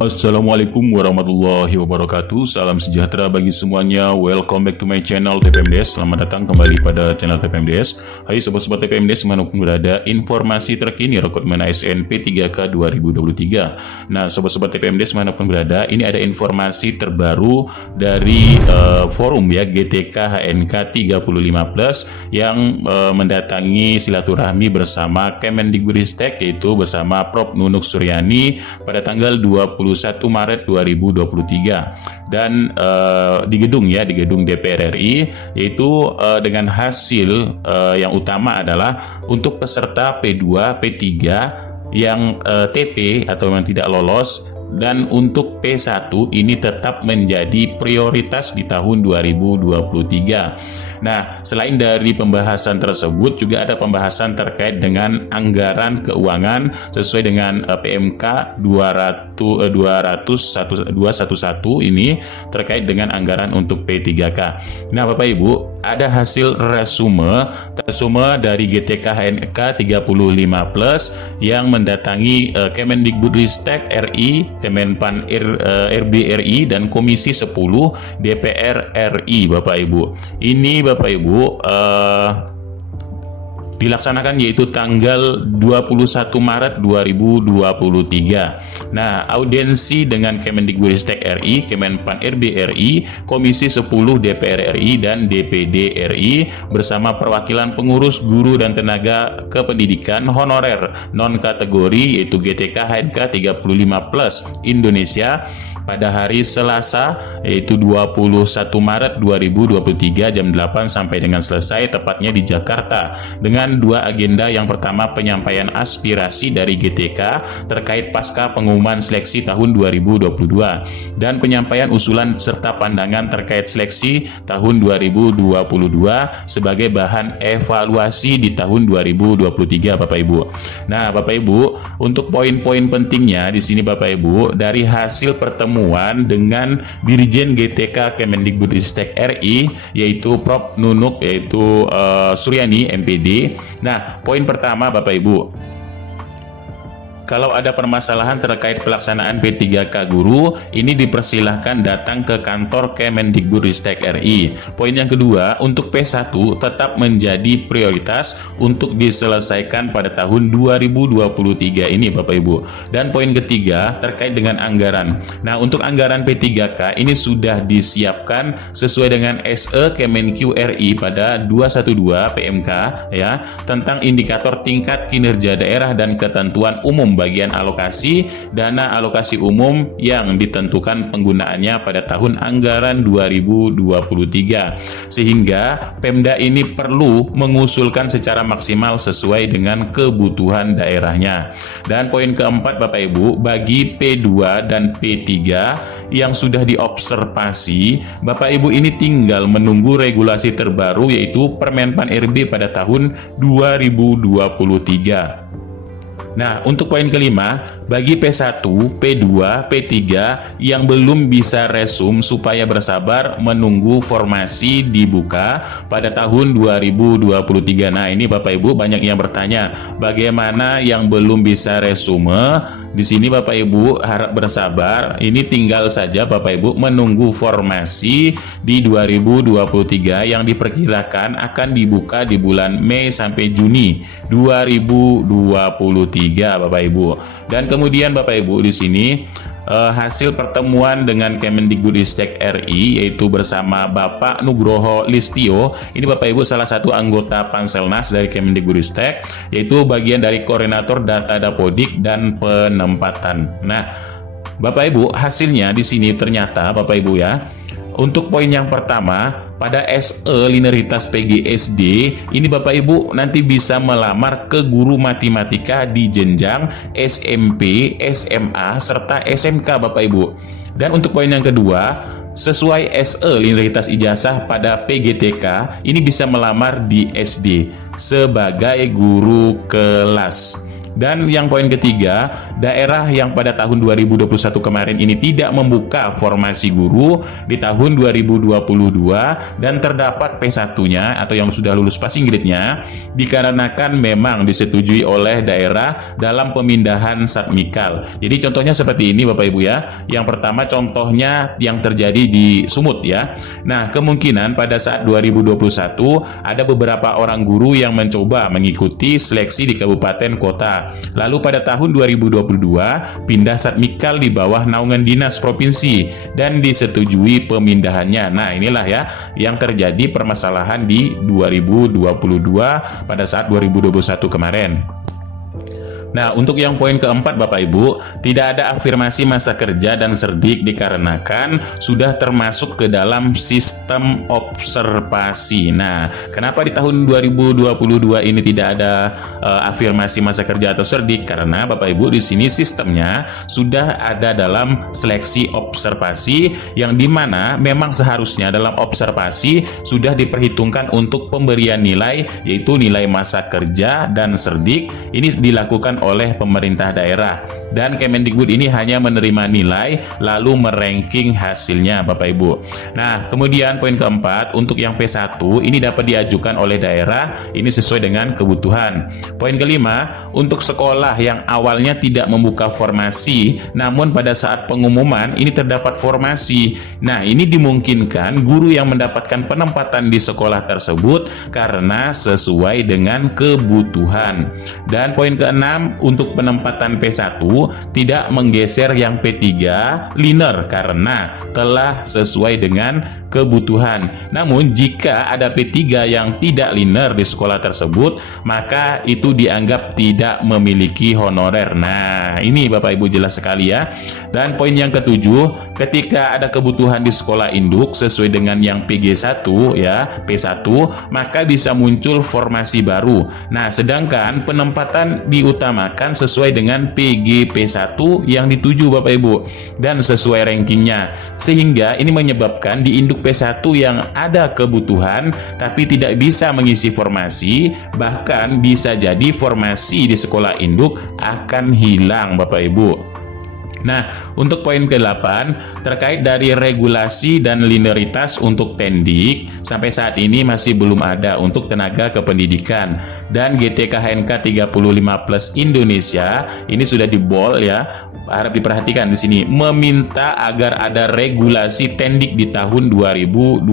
Assalamualaikum warahmatullahi wabarakatuh. Salam sejahtera bagi semuanya. Welcome back to my channel TPMDS. Selamat datang kembali pada channel TPMDS. Hai sobat-sobat TPMDS manapun berada, informasi terkini rekrutmen ASN P3K 2023. Nah, sobat-sobat TPMDS manapun berada, ini ada informasi terbaru dari forum ya GTK HNK 35+ yang mendatangi silaturahmi bersama Kemendikbudristek, yaitu bersama Prof Nunuk Suryani pada tanggal 21 Maret 2023 dan di gedung DPR RI, yaitu dengan hasil yang utama adalah untuk peserta P2, P3 yang TP atau yang tidak lolos, dan untuk P1 ini tetap menjadi prioritas di tahun 2023. Nah, selain dari pembahasan tersebut, juga ada pembahasan terkait dengan anggaran keuangan sesuai dengan PMK 211 ini terkait dengan anggaran untuk P3K. Nah, Bapak Ibu, ada hasil resume dari GTK HNK 35+ yang mendatangi Kemendikbudristek RI, Kemenpan RB RI, dan Komisi 10 DPR RI, Bapak Ibu. Ini Bapak Ibu dilaksanakan yaitu tanggal 21 Maret 2023. Nah, audiensi dengan Kemendikbudristek RI, Kemenpan RB RI, Komisi 10 DPR RI, dan DPD RI bersama perwakilan pengurus guru dan tenaga kependidikan honorer non kategori yaitu GTK HNK 35+ Indonesia pada hari Selasa yaitu 21 Maret 2023 jam 8 sampai dengan selesai, tepatnya di Jakarta, dengan dua agenda. Yang pertama, penyampaian aspirasi dari GTK terkait pasca pengumuman seleksi tahun 2022 dan penyampaian usulan serta pandangan terkait seleksi tahun 2022 sebagai bahan evaluasi di tahun 2023, Bapak Ibu. Nah, Bapak Ibu, untuk poin-poin pentingnya di sini Bapak Ibu, dari hasil pertemuan dengan Dirjen GTK Kemendikbudristek RI yaitu Prof Nunuk Suryani MPD. Nah, poin pertama Bapak Ibu, kalau ada permasalahan terkait pelaksanaan P3K guru, ini dipersilahkan datang ke kantor Kemendikbudristek RI. Poin yang kedua, untuk P1 tetap menjadi prioritas untuk diselesaikan pada tahun 2023 ini Bapak Ibu. Dan poin ketiga, terkait dengan anggaran. Nah, untuk anggaran P3K ini sudah disiapkan sesuai dengan SE Kemenq RI pada 212 PMK ya, tentang indikator tingkat kinerja daerah dan ketentuan umum bagian alokasi dana alokasi umum yang ditentukan penggunaannya pada tahun anggaran 2023, sehingga Pemda ini perlu mengusulkan secara maksimal sesuai dengan kebutuhan daerahnya. Dan poin keempat Bapak Ibu, bagi P2 dan P3 yang sudah diobservasi, Bapak Ibu ini tinggal menunggu regulasi terbaru yaitu Permenpan RB pada tahun 2023. Nah, untuk poin kelima, bagi P1, P2, P3 yang belum bisa resum supaya bersabar menunggu formasi dibuka pada tahun 2023. Nah, ini Bapak Ibu banyak yang bertanya, bagaimana yang belum bisa resume? Di sini Bapak Ibu harap bersabar. Ini tinggal saja Bapak Ibu menunggu formasi di 2023 yang diperkirakan akan dibuka di bulan Mei sampai Juni 2023. Bapak Ibu. Dan kemudian Bapak Ibu di sini hasil pertemuan dengan Kemendikbudristek RI yaitu bersama Bapak Nugroho Listio. Ini Bapak Ibu salah satu anggota Panselnas dari Kemendikbudristek, yaitu bagian dari koordinator data Dapodik dan penempatan. Nah, Bapak Ibu, hasilnya di sini ternyata Bapak Ibu ya, untuk poin yang pertama, pada SE Linearitas PGSD, ini Bapak Ibu nanti bisa melamar ke guru matematika di jenjang SMP, SMA, serta SMK Bapak Ibu. Dan untuk poin yang kedua, sesuai SE Linearitas Ijazah pada PGTK, ini bisa melamar di SD sebagai guru kelas. Dan yang poin ketiga, daerah yang pada tahun 2021 kemarin ini tidak membuka formasi guru di tahun 2022 dan terdapat P1-nya atau yang sudah lulus passing grade-nya dikarenakan memang disetujui oleh daerah dalam pemindahan satmikal. Jadi contohnya seperti ini Bapak Ibu ya. Yang pertama contohnya yang terjadi di Sumut ya. Nah, kemungkinan pada saat 2021 ada beberapa orang guru yang mencoba mengikuti seleksi di kabupaten kota. Lalu pada tahun 2022 pindah satmikal di bawah naungan dinas provinsi dan disetujui pemindahannya. Nah, inilah ya yang terjadi permasalahan di 2022 pada saat 2021 kemarin. Nah, untuk yang poin keempat Bapak Ibu, tidak ada afirmasi masa kerja dan serdik dikarenakan sudah termasuk ke dalam sistem observasi. Nah, kenapa di tahun 2022 ini tidak ada afirmasi masa kerja atau serdik? Karena Bapak Ibu di sini sistemnya sudah ada dalam seleksi observasi yang dimana memang seharusnya dalam observasi sudah diperhitungkan untuk pemberian nilai, yaitu nilai masa kerja dan serdik. Ini dilakukan oleh pemerintah daerah dan Kemendikbud ini hanya menerima nilai lalu meranking hasilnya Bapak Ibu. Nah, kemudian poin keempat, untuk yang P1 ini dapat diajukan oleh daerah, ini sesuai dengan kebutuhan. Poin kelima, untuk sekolah yang awalnya tidak membuka formasi namun pada saat pengumuman ini terdapat formasi. Nah, ini dimungkinkan guru yang mendapatkan penempatan di sekolah tersebut karena sesuai dengan kebutuhan. Dan poin keenam, untuk penempatan P1 tidak menggeser yang P3 linear karena telah sesuai dengan kebutuhan. Namun jika ada P3 yang tidak linear di sekolah tersebut, maka itu dianggap tidak memiliki honorer. Nah, ini Bapak Ibu jelas sekali ya. Dan poin yang ketujuh, ketika ada kebutuhan di sekolah induk sesuai dengan yang PG1 ya, P1, maka bisa muncul formasi baru. Nah, sedangkan penempatan diutamakan sesuai dengan PGP1 yang dituju Bapak Ibu dan sesuai rankingnya, sehingga ini menyebabkan di induk P1 yang ada kebutuhan tapi tidak bisa mengisi formasi, bahkan bisa jadi formasi di sekolah induk akan hilang Bapak Ibu. Nah, untuk poin ke-8 terkait dari regulasi dan linearitas untuk Tendik, sampai saat ini masih belum ada untuk tenaga kependidikan. Dan GTKHNK 35+ Indonesia ini sudah di-bold ya, harap diperhatikan di sini, meminta agar ada regulasi Tendik di tahun 2023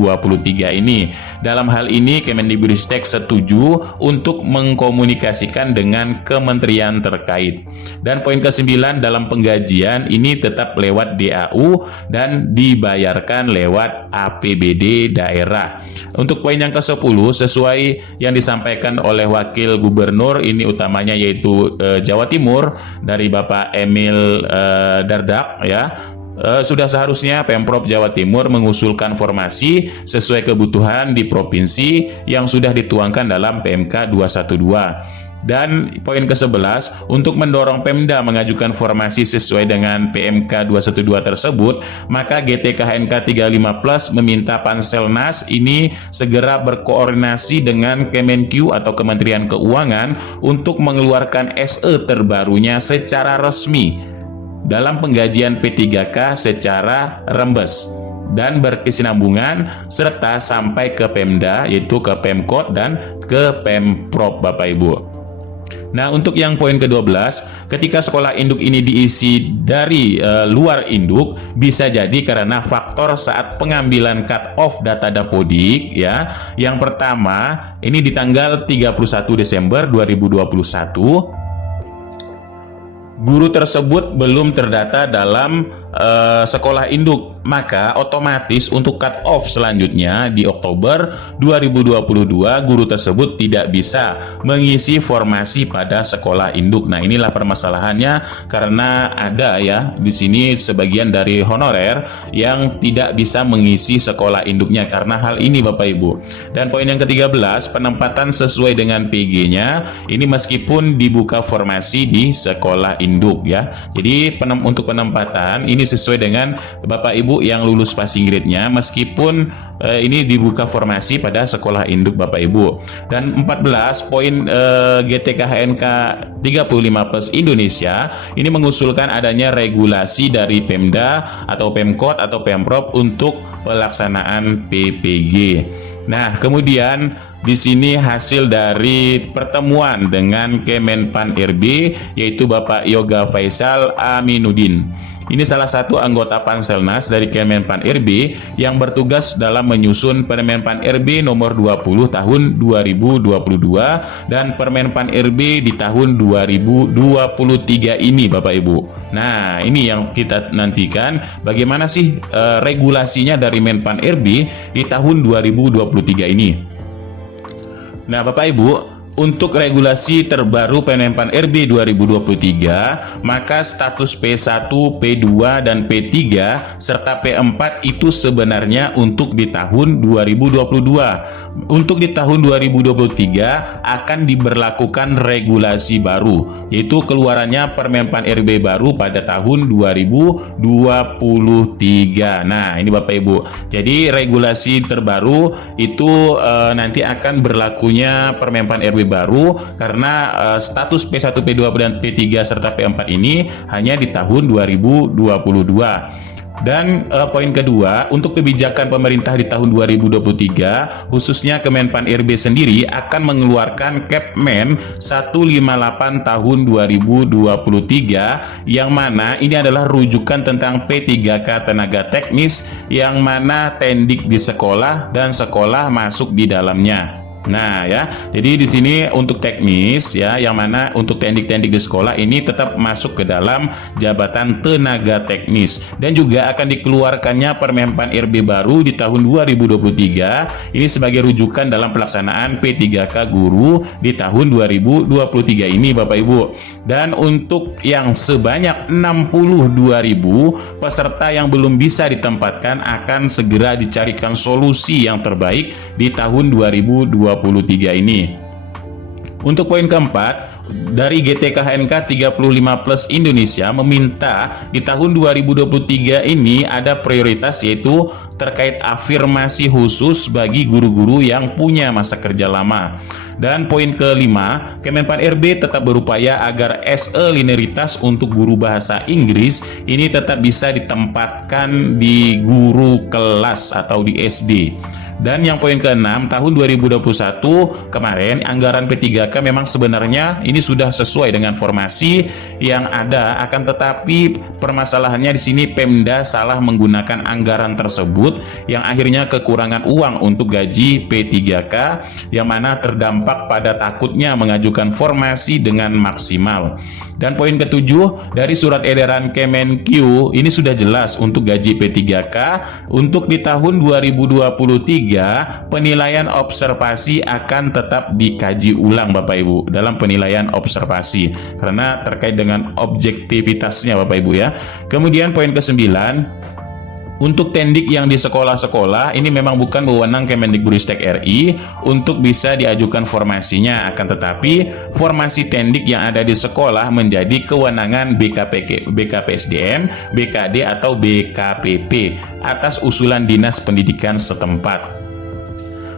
ini. Dalam hal ini Kemendikbudristek setuju untuk mengkomunikasikan dengan kementerian terkait. Dan poin ke-9, dalam penggajian ini tetap lewat DAU dan dibayarkan lewat APBD daerah. Untuk poin yang ke-10, sesuai yang disampaikan oleh Wakil Gubernur ini utamanya yaitu Jawa Timur dari Bapak Emil Dardak ya, sudah seharusnya Pemprov Jawa Timur mengusulkan formasi sesuai kebutuhan di provinsi yang sudah dituangkan dalam PMK 212. Dan poin ke-11, untuk mendorong Pemda mengajukan formasi sesuai dengan PMK 212 tersebut, maka GTKHNK 35+ meminta Panselnas ini segera berkoordinasi dengan Kemenq atau Kementerian Keuangan untuk mengeluarkan SE terbarunya secara resmi dalam penggajian P3K secara rembes dan berkesinambungan serta sampai ke Pemda, yaitu ke Pemkot dan ke Pemprov Bapak Ibu. Nah, untuk yang poin ke-12, ketika sekolah induk ini diisi dari luar induk, bisa jadi karena faktor saat pengambilan cut-off data Dapodik ya. Yang pertama, ini di tanggal 31 Desember 2021, guru tersebut belum terdata dalam sekolah induk, maka otomatis untuk cut off selanjutnya di Oktober 2022 guru tersebut tidak bisa mengisi formasi pada sekolah induk. Nah, inilah permasalahannya karena ada ya di sini sebagian dari honorer yang tidak bisa mengisi sekolah induknya karena hal ini Bapak Ibu. Dan poin yang ke-13, penempatan sesuai dengan PG-nya ini meskipun dibuka formasi di sekolah induk ya. Jadi untuk penempatan ini ini sesuai dengan Bapak Ibu yang lulus passing grade-nya, meskipun ini dibuka formasi pada sekolah induk Bapak Ibu. Dan 14 poin GTK-HNK 35 Plus Indonesia ini mengusulkan adanya regulasi dari Pemda atau Pemkot atau Pemprov untuk pelaksanaan PPG. Nah, kemudian di sini hasil dari pertemuan dengan Kemenpan RB, yaitu Bapak Yoga Faisal Aminuddin. Ini salah satu anggota Panselnas dari Kemenpan RB yang bertugas dalam menyusun Permenpan RB nomor 20 tahun 2022 dan Permenpan RB di tahun 2023 ini Bapak Ibu. Nah, ini yang kita nantikan, bagaimana sih regulasinya dari Menpan RB di tahun 2023 ini. Nah, Bapak Ibu, untuk regulasi terbaru Permenpan RB 2023, maka status P1, P2, dan P3 serta P4 itu sebenarnya untuk di tahun 2022. Untuk di tahun 2023 akan diberlakukan regulasi baru, yaitu keluarannya Permenpan RB baru pada tahun 2023. Nah, ini Bapak Ibu. Jadi regulasi terbaru itu nanti akan berlakunya Permenpan RB baru karena status P1, P2, dan P3 serta P4 ini hanya di tahun 2022. Dan poin kedua, untuk kebijakan pemerintah di tahun 2023, khususnya Kemenpan RB sendiri akan mengeluarkan Kepmen 158 tahun 2023, yang mana ini adalah rujukan tentang P3K tenaga teknis, yang mana tendik di sekolah dan sekolah masuk di dalamnya. Nah ya, jadi di sini untuk teknis ya, yang mana untuk tendik-tendik di sekolah ini tetap masuk ke dalam jabatan tenaga teknis, dan juga akan dikeluarkannya Permenpan RB baru di tahun 2023 ini sebagai rujukan dalam pelaksanaan P3K guru di tahun 2023 ini Bapak Ibu. Dan untuk yang sebanyak 62.000 peserta yang belum bisa ditempatkan akan segera dicarikan solusi yang terbaik di tahun 2023 ini. Untuk poin keempat, dari GTK-HNK 35 Plus Indonesia meminta di tahun 2023 ini ada prioritas, yaitu terkait afirmasi khusus bagi guru-guru yang punya masa kerja lama. Dan poin kelima, Kemenpan RB tetap berupaya agar SE linearitas untuk guru bahasa Inggris ini tetap bisa ditempatkan di guru kelas atau di SD. Dan yang poin ke-6, tahun 2021 kemarin anggaran P3K memang sebenarnya ini sudah sesuai dengan formasi yang ada, akan tetapi permasalahannya di sini Pemda salah menggunakan anggaran tersebut yang akhirnya kekurangan uang untuk gaji P3K, yang mana terdampak pada takutnya mengajukan formasi dengan maksimal. Dan poin ketujuh, dari surat edaran Kemenq ini sudah jelas untuk gaji P3K untuk di tahun 2023 penilaian observasi akan tetap dikaji ulang Bapak Ibu dalam penilaian observasi karena terkait dengan objektivitasnya Bapak Ibu ya. Kemudian poin ke-9, untuk tendik yang di sekolah-sekolah ini memang bukan wewenang Kemendikbudristek RI untuk bisa diajukan formasinya, akan tetapi formasi tendik yang ada di sekolah menjadi kewenangan BKPSDM, BKD atau BKPP atas usulan Dinas Pendidikan setempat.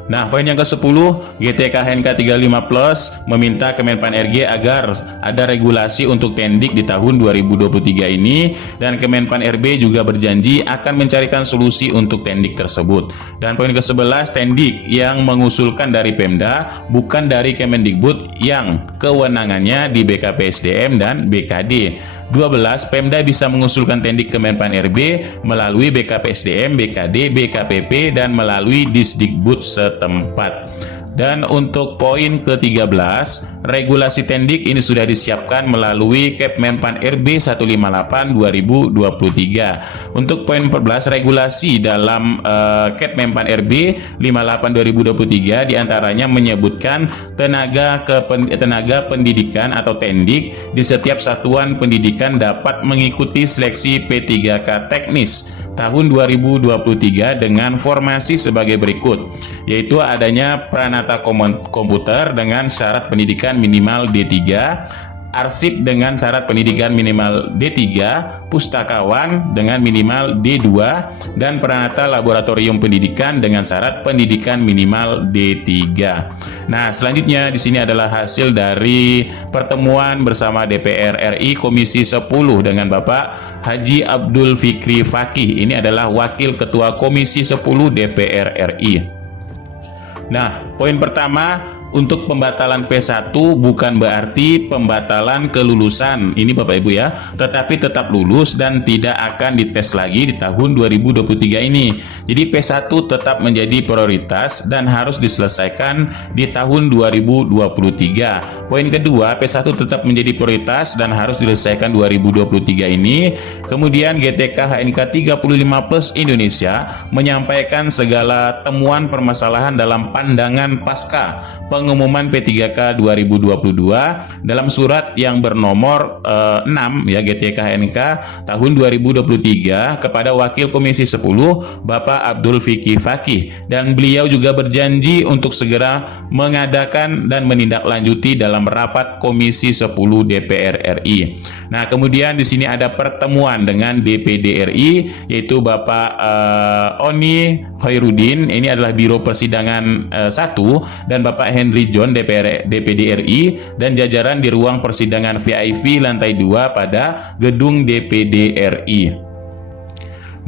Nah, poin yang ke-10, GTK-HNK 35 Plus meminta Kemenpan RG agar ada regulasi untuk tendik di tahun 2023 ini, dan Kemenpan RB juga berjanji akan mencarikan solusi untuk tendik tersebut. Dan poin ke-11, tendik yang mengusulkan dari Pemda bukan dari Kemendikbud yang kewenangannya di BKPSDM dan BKD. 12, Pemda bisa mengusulkan tendik Kemenpan RB melalui BKPSDM, BKD, BKPP, dan melalui Disdikbud setempat. Dan untuk poin ke-13, regulasi tendik ini sudah disiapkan melalui Kepmenpan RB 158 2023. Untuk poin 14, regulasi dalam Kepmenpan RB 58 2023 diantaranya menyebutkan tenaga pendidikan atau tendik di setiap satuan pendidikan dapat mengikuti seleksi P3K teknis tahun 2023 dengan formasi sebagai berikut, yaitu adanya pranata komputer dengan syarat pendidikan minimal D3, arsip dengan syarat pendidikan minimal D3, pustakawan dengan minimal D2, dan peranata laboratorium pendidikan dengan syarat pendidikan minimal D3. Nah, selanjutnya di sini adalah hasil dari pertemuan bersama DPR RI Komisi 10 dengan Bapak Haji Abdul Fikri Fakih. Ini adalah Wakil Ketua Komisi 10 DPR RI. Nah, poin pertama, untuk pembatalan P1 bukan berarti pembatalan kelulusan ini Bapak Ibu ya, tetapi tetap lulus dan tidak akan dites lagi di tahun 2023 ini. Jadi P1 tetap menjadi prioritas dan harus diselesaikan di tahun 2023. Poin kedua, P1 tetap menjadi prioritas dan harus diselesaikan 2023 ini. Kemudian GTK HNK 35+ Indonesia menyampaikan segala temuan permasalahan dalam pandangan pasca pengumuman P3K 2022 dalam surat yang bernomor 6 ya GTK HNK tahun 2023 kepada Wakil Komisi 10 Bapak Abdul Fikri Fakih, dan beliau juga berjanji untuk segera mengadakan dan menindaklanjuti dalam rapat Komisi 10 DPR RI. Nah, kemudian di sini ada pertemuan dengan DPD RI yaitu Bapak Oni Khairuddin, ini adalah Biro Persidangan 1, dan Bapak Henry John DPD RI dan jajaran di ruang persidangan VIP lantai 2 pada gedung DPD RI.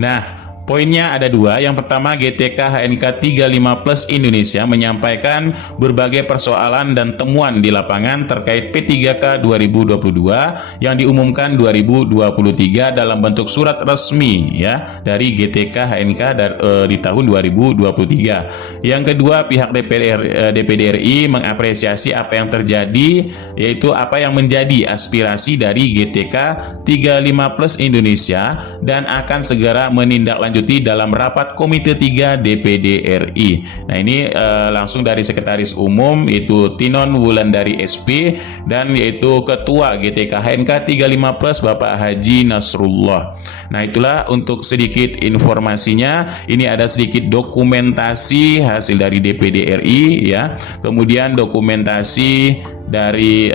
Nah, poinnya ada dua. Yang pertama, GTK HNK 35+ Indonesia menyampaikan berbagai persoalan dan temuan di lapangan terkait P3K 2022 yang diumumkan 2023 dalam bentuk surat resmi ya dari GTK HNK di tahun 2023. Yang kedua, pihak DPD RI mengapresiasi apa yang terjadi, yaitu apa yang menjadi aspirasi dari GTK 35+ Indonesia dan akan segera menindaklanjuti dalam rapat Komite 3 DPD RI. Nah, ini langsung dari Sekretaris Umum yaitu Tinon Wulandari SP dan yaitu Ketua GTK HNK 35+ Bapak Haji Nasrullah. Nah, itulah untuk sedikit informasinya. Ini ada sedikit dokumentasi hasil dari DPD RI ya. Kemudian dokumentasi dari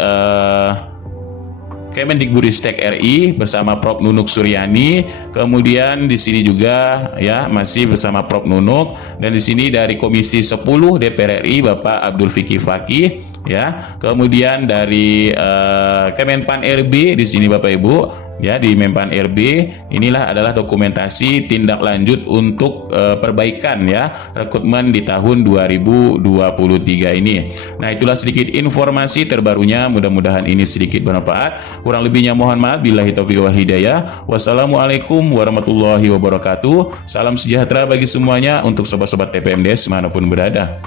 Kemendikbudristek RI bersama Prof Nunuk Suryani. Kemudian di sini juga ya masih bersama Prof Nunuk, dan di sini dari Komisi 10 DPR RI Bapak Abdul Fikri Fakih ya. Kemudian dari Kemenpan RB di sini Bapak Ibu ya, di Menpan RB inilah adalah dokumentasi tindak lanjut untuk perbaikan ya rekrutmen di tahun 2023 ini. Nah, itulah sedikit informasi terbarunya, mudah-mudahan ini sedikit bermanfaat. Kurang lebihnya mohon maaf, billahi taufiq wal hidayah. Wassalamualaikum warahmatullahi wabarakatuh. Salam sejahtera bagi semuanya untuk sobat-sobat TPMDes manapun berada.